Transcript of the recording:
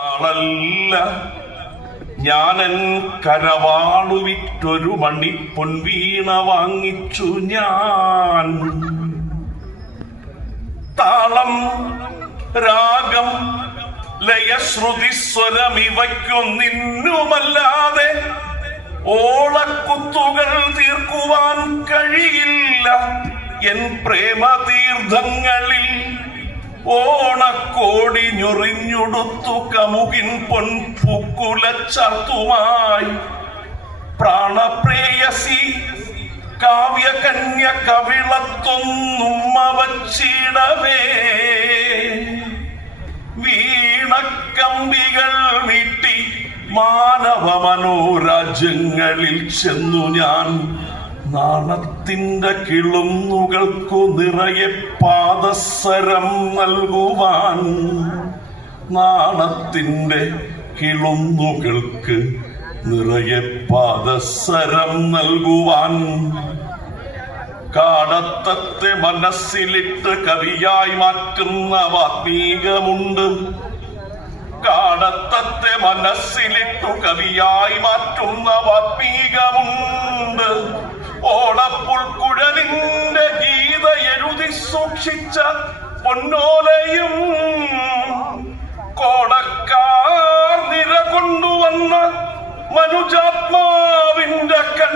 ആളല്ല ഞാനൻ കരവാളു വിറ്റൊരു മണിപ്പൊൻവീണ വാങ്ങിച്ചു ഞാൻ. താളം, രാഗം, ലയശ്രുതിസ്വരം ഇവയ്ക്കൊന്നിന്നുമല്ലാതെ ഓളക്കുത്തുകൾ തീർക്കുവാൻ കഴിയില്ല എൻ പ്രേമതീർത്ഥങ്ങളിൽ. ഓണക്കോടി ഞൊറിഞ്ഞുടുത്തു കമുകിൻ പൊൻപൂക്കുലച്ചാർത്തുമായി പ്രാണപ്രേയസി കാവ്യകന്യ കവിളത്തൊന്നുമ്മ വച്ചിടവേ വീണക്കമ്പികൾ നീട്ടി മാനവ മനോരാജ്യങ്ങളിൽ ചെന്നു ഞാൻ. നാണത്തിന്റെ കിളുന്നുകൾക്കു നിറയെ പാദസരം നൽകുവാൻ, നാണത്തിന്റെ കിളുന്നുകൾക്ക് നിറയെ പാദസരം നൽകുവാൻ. കാടത്തത്തെ മനസ്സിലിട്ട് കവിയായി മാറ്റുന്ന വാത്മീകമുണ്ട്. കാടത്തത്തെ മനസ്സിലിട്ടു കവിയായി മാറ്റുന്ന വാത്മീകമുണ്ട്. ഓടപ്പുൽക്കുഴലിന്റെ ഗീത എഴുതി സൂക്ഷിച്ച പൊന്നോലയും കോടക്കാർ നിര കൊണ്ടുവന്ന മനുജാത്മാവിന്റെ കണ്ണി